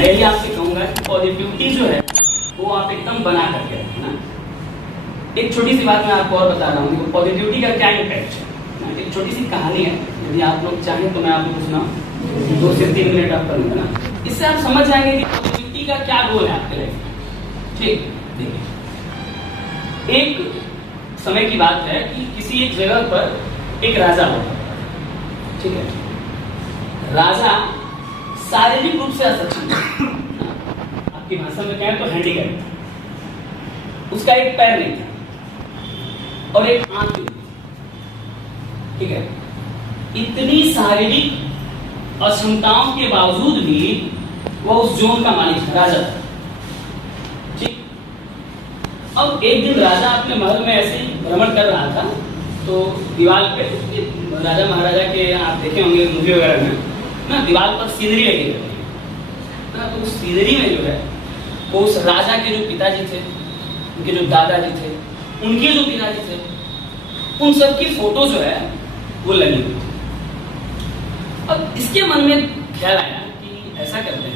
यही आपसे कहूंगा कि पॉजिटिविटी जो है वो आप एकदम बना करके रखें ना। एक छोटी सी बात मैं आपको और बता रहा हूँ, पॉजिटिविटी का क्या इम्पैक्ट है। एक छोटी सी कहानी है, यदि आप लोग चाहें तो मैं आपको सुनाऊं, 2 से 3 मिनट आप करूँगा ना, इससे आप समझ जाएंगे कि पॉजिटिविटी का क्या रोल है आपके लाइफ में। ठीक, देखिए एक समय की बात है कि किसी एक जगह पर एक राजा होता था। ठीक है, राजा शारीरिक रूप से असक्षम, आपकी भाषा में कहें तो हैंडीकैप, उसका एक पैर नहीं था और एक आंख नहीं थी। ठीक है, इतनी शारीरिक अक्षमताओं के बावजूद भी वह उस जोन का मालिक था, राजा था। ठीक, अब एक दिन राजा अपने महल में ऐसे ही भ्रमण कर रहा था, तो दीवार पे राजा महाराजा के आप देखे होंगे मूवी वगैरह में ना, दीवार पर सीनरी लगी रहती है ना, तो उस सीनरी में जो है वो उस राजा के जो पिताजी थे, उनके जो दादाजी थे, उनके जो पिताजी थे, उन सब की फोटो जो है वो लगी हुई थी। अब इसके मन में ख्याल आया कि ऐसा करते हैं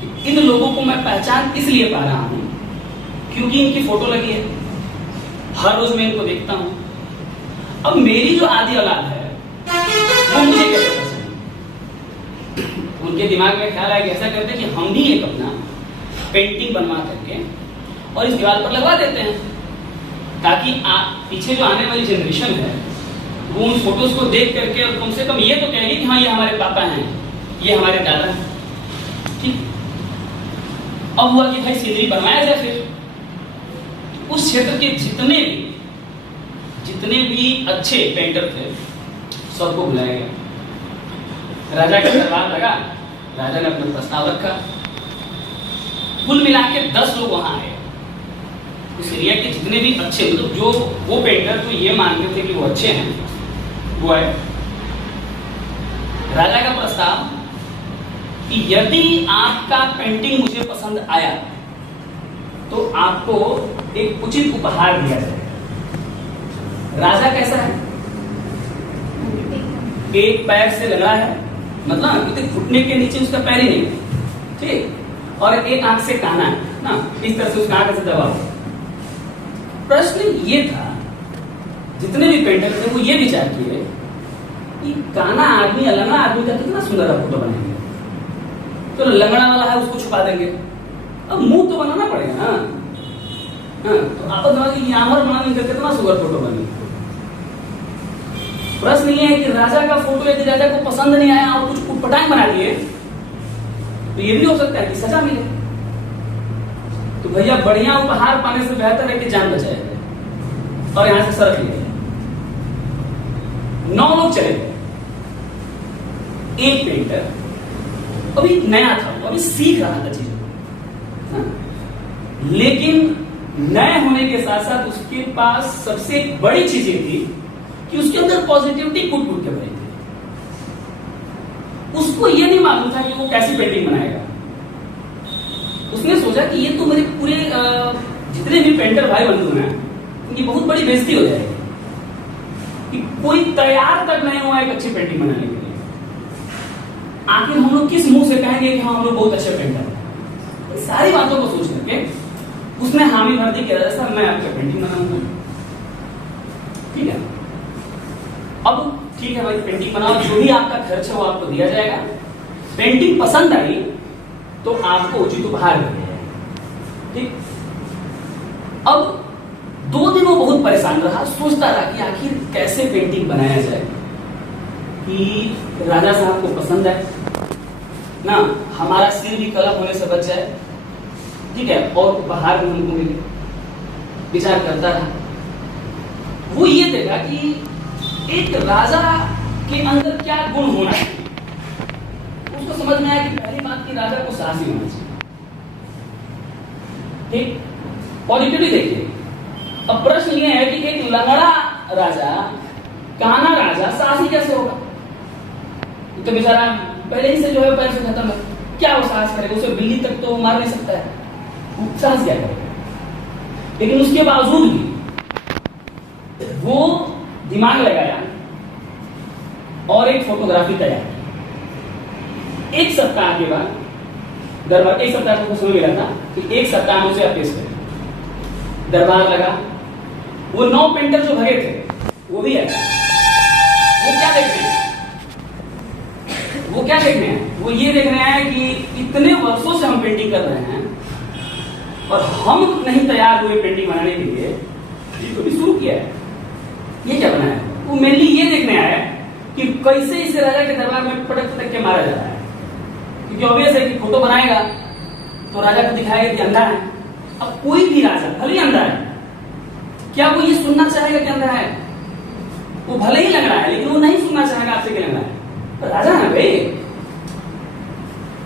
कि इन लोगों को मैं पहचान इसलिए पा रहा हूं क्योंकि इनकी फोटो लगी है, हर रोज मैं इनको देखता हूं। अब मेरी जो आदि औलाद है वो मुझे कैसे पहचाने। उनके दिमाग में ख्याल आया कि ऐसा करते हैं कि हम भी एक अपना पेंटिंग बनवा करके और इस दीवार पर लगवा देते हैं, ताकि पीछे जो आने वाली जनरेशन है वो उन फोटोज को देख करके और कम से कम ये तो कहेंगे कि हाँ ये हमारे पापा हैं, ये हमारे दादा हैं। ठीक, अब हुआ कि भाई सीनरी बनवाया जाए। फिर उस क्षेत्र के जितने भी अच्छे पेंटर थे सबको बुलाया गया। राजा का दरबार लगा, राजा ने अपना प्रस्ताव रखा, कुल मिला के 10 लोग वहां आए। इस एरिया के जितने भी अच्छे, मतलब जो वो पेंटर तो ये मानते थे कि वो अच्छे हैं, वो है। राजा का प्रस्ताव कि यदि आपका पेंटिंग मुझे पसंद आया तो आपको एक उचित उपहार दिया जाएगा। राजा कैसा है? एक पैर से लगा है, मतलब घुटने के नीचे उसका पैर ही नहीं है। ठीक, और एक आंख से काना है ना, इस तरह से उसका आंख से दबा हुआ। प्रश्न ये था, जितने भी पेंटर थे वो ये विचार किए कि काना आदमी या लंगड़ा आदमी का कितना सुंदर फोटो बनेंगे, तो लंगड़ा वाला है उसको छुपा देंगे, अब मुंह तो बनाना पड़ेगा ना। तो आप आमर बनाने का कितना सुंदर फोटो बनेगा। प्रश्न ये है कि राजा का फोटो यदि राजा को पसंद नहीं आया और कुछ उटपटांग बना दिए तो ये भी हो सकता है कि सजा मिले। तो भैया बढ़िया उपहार पाने से बेहतर है कि जान बचाए और यहां से सड़क ले गए। 9 लोग चले गए। एक पेंटर अभी नया था, अभी सीख रहा था चीजों, लेकिन नए होने के साथ साथ उसके पास सबसे बड़ी चीज ये थी कि उसके अंदर पॉजिटिविटी कूट के भरी थी। उसको ये नहीं मालूम था कि वो कैसी पेंटिंग बनाएगा। उसने सोचा कि ये तो मेरे पूरे जितने भी पेंटर भाई बंधु हैं उनकी बहुत बड़ी बेइज्जती हो जाएगी कि कोई तैयार तक नहीं हुआ एक अच्छी पेंटिंग बनाने के लिए। आखिर हम लोग किस मुंह से कहेंगे कि हाँ हम लोग बहुत अच्छे पेंटर हैं। सारी बातों को सोच करके उसने हामी भर दी कि राजा साहब मैं आपका पेंटिंग बनाऊंगा। ठीक है, अब ठीक है भाई पेंटिंग बनाओ, जो भी आपका खर्च है वो आपको दिया जाएगा। पेंटिंग पसंद आई तो आपको उचित उपहार दिया जाएगा। ठीक, अब 2 दिन वो बहुत परेशान रहा, सोचता रहा कि आखिर कैसे पेंटिंग बनाया जाए कि राजा साहब को पसंद है ना, हमारा सिर भी कलम होने से बच जाए, ठीक है, और उपहार भी हमको मिले। विचार करता रहा, वो ये देखा कि एक राजा के अंदर क्या गुण होना चाहिए। उसको समझ में आया कि पहली बात की राजा को साहसी होना चाहिए। ठीक, पॉजिटिवली देखिए। अब प्रश्न ये है कि एक लंगड़ा राजा, काना राजा साहसी कैसे होगा? तो बेचारा पहले ही से जो है पैर से खत्म है, क्या वो साहस करेगा? उसे बिल्ली तक तो मार नहीं सकता है, साहस क्या करेगा? लेकिन उसके बावजूद भी वो दिमाग लगाया और एक फोटोग्राफी तैयार की। 1 सप्ताह के बाद दरबार, एक सप्ताह को समय मिला था कि एक सप्ताह में उसे आप पेश करें। दरबार लगा, वो 9 पेंटर जो भगे थे वो भी आए। वो क्या देख रहे हैं? वो क्या देख रहे हैं? वो ये देख रहे हैं कि इतने वर्षों से हम पेंटिंग कर रहे हैं और हम नहीं तैयार हुए पेंटिंग बनाने के लिए, तो भी शुरू किया है, ये क्या बनाया है? वो मेनली ये देखने आया कि कैसे इसे राजा के दरबार में पटक पटक के मारा जा रहा है, क्योंकि ऑब्वियस है कि फोटो बनाएगा तो राजा को दिखाएगा कि अंधा है। अब कोई भी राजा भले ही अंधा है, क्या वो ये सुनना चाहेगा कि अंधा है? वो भले ही लग रहा है लेकिन वो नहीं सुनना चाहेगा आपसे क्या लग रहा है, तो राजा है भाई।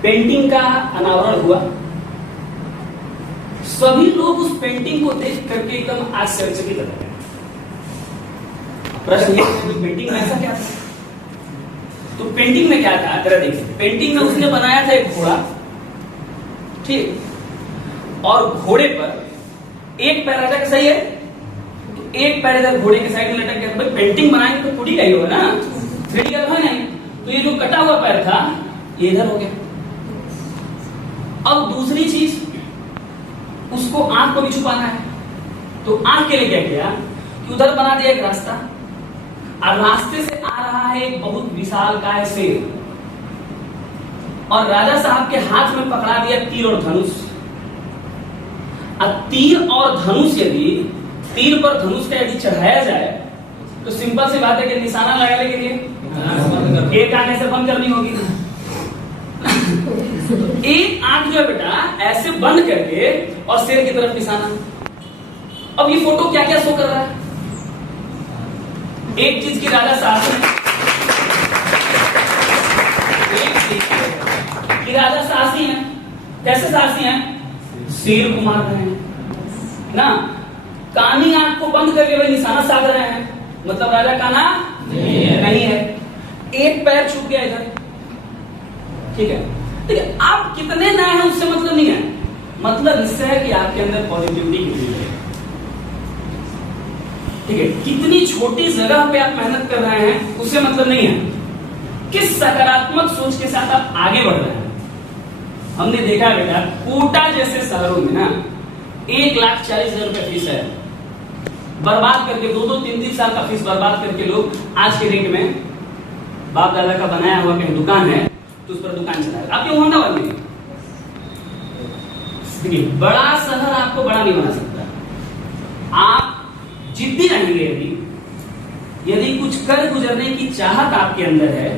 पेंटिंग का अनावरण हुआ, सभी लोग उस पेंटिंग को देख करके एकदम आश्चर्यचकित रह गए। प्रश्न ये कि पेंटिंग में ऐसा क्या था? तो पेंटिंग में क्या था जरा देखिए। पेंटिंग में उसने बनाया था एक घोड़ा, ठीक, और घोड़े पर एक पैर राजा का, सही है, एक पैर इधर घोड़े के साइड में लटक गया। भाई पेंटिंग बनाएंगे तो 2D का ही होगा ना, 3D का तो है नहीं। तो ये जो कटा हुआ पैर था ये इधर हो गया। अब दूसरी चीज, उसको आंख को भी छुपाना है, तो आंख के लिए क्या किया कि उधर बना दिया एक रास्ता, और रास्ते से आ रहा है एक बहुत विशालकाय शेर, और राजा साहब के हाथ में पकड़ा दिया तीर और धनुष। अब तीर और धनुष, यदि तीर पर धनुष का यदि चढ़ाया जाए तो सिंपल सी बात है कि निशाना लगाने के लिए एक आंख ऐसे बंद करनी होगी। एक आंख जो है बेटा ऐसे बंद करके और शेर की तरफ निशाना। अब ये फोटो क्या क्या शो कर रहा है? एक चीज की राजा साहसी है, एक चीज की राजा साहसी है। कैसे साहसी है? शेर को मार रहे हैं ना, कानी आंख को बंद करके वे निशाना साध रहे हैं, मतलब राजा काना नहीं है। एक पैर छूट गया इधर, ठीक है। देखिए आप कितने नए हैं उससे मतलब नहीं है, मतलब इससे है कि आपके अंदर पॉजिटिविटी कितनी है, ठीक है। कितनी छोटी जगह पे आप मेहनत कर रहे हैं उससे मतलब नहीं है, किस सकारात्मक सोच के साथ आप आगे बढ़ रहे हैं। हमने देखा बेटा कोटा जैसे शहरों में ना 1,40,000 रुपए फीस है, बर्बाद करके 2-2, 3-3 साल का फीस बर्बाद करके लोग आज के डेट में बाप दादा का बनाया हुआ कहीं दुकान है तो उस पर दुकान चलाएगा। आप ये होंडा वाले देखिए, बड़ा शहर आपको बड़ा नहीं बना सकता। आप जिद्दी रहेंगे, यदि कुछ कर गुजरने की चाहत आपके अंदर है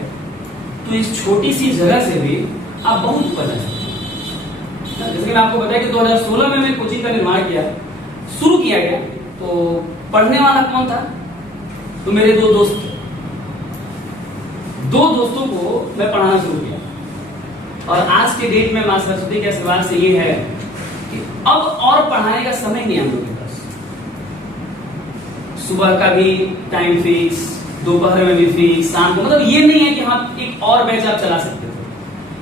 तो इस छोटी सी जगह से भी आप बहुत ऊपर जा सकते हैं। जैसे मैं आपको बताया कि 2016 में मैं कोचिंग का निर्माण किया, शुरू किया गया, तो पढ़ने वाला कौन था? तो मेरे 2 दोस्त थे। 2 दोस्तों को मैं पढ़ाना शुरू किया, और आज के डेट में मां सरस्वती के आशीर्वाद से ये है कि अब और पढ़ाने का समय नहीं हम लोगों के पास। सुबह का भी टाइम फिक्स, दोपहर में भी फिक्स, शाम को, मतलब ये नहीं है कि हम एक और बैच आप चला सकते थे।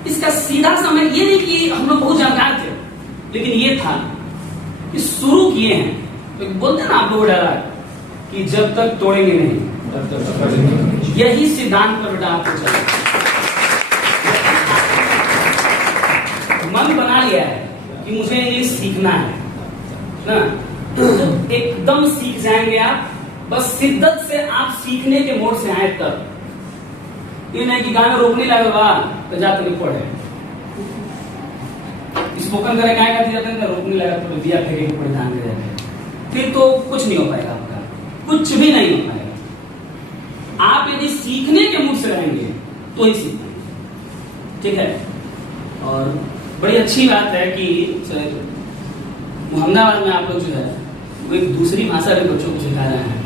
इसका सीधा समय ये नहीं कि हम लोग बहुत जानकार थे, लेकिन ये था कि शुरू किए हैं तो बोलते हैं ना आप लोग डरा कि जब तक तोड़ेंगे नहीं तब तक, यही सिद्धांत पर बेटा आपको चला। मन बना लिया है कि मुझे ये सीखना है ना, तो एकदम सीख जाएंगे आप, बस शिद्दत से आप सीखने के मोड़ से आए तब। ये नहीं कि गाँव में रोकने लगा तो जाते नहीं पड़े, स्पोकन करे गाय खाती जाते हैं, रोकने लगा तो दिया फेंके के ध्यान दे जाते, फिर तो कुछ नहीं हो पाएगा आपका, कुछ भी नहीं हो पाएगा। आप यदि सीखने के मूड से रहेंगे तो ही सीख पाएंगे, ठीक है। और बड़ी अच्छी बात है कि मोहम्मदाबाद में आप लोग जो है वो एक दूसरी भाषा भी बच्चों को सिखा रहे हैं।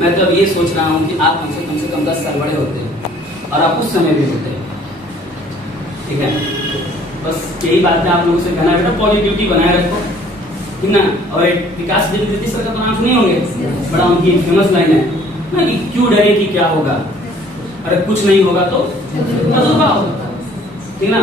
मैं तो अब ये सोच रहा हूँ कि आप हमसे कम से कम 10 साल बड़े होते हैं और आप उस समय भी होते हैं, ठीक है। बस यही बात है आप लोगों से कहना बेटा, पॉजिटिविटी बनाए रखो, ठीक ना। और एक विकास द्विवेदी सर का तो नाम सुने होंगे, बड़ा उनकी फेमस लाइन है ना कि क्यों डरे कि क्या होगा, अरे कुछ नहीं होगा तो तजुर्बा होगा, ठीक ना।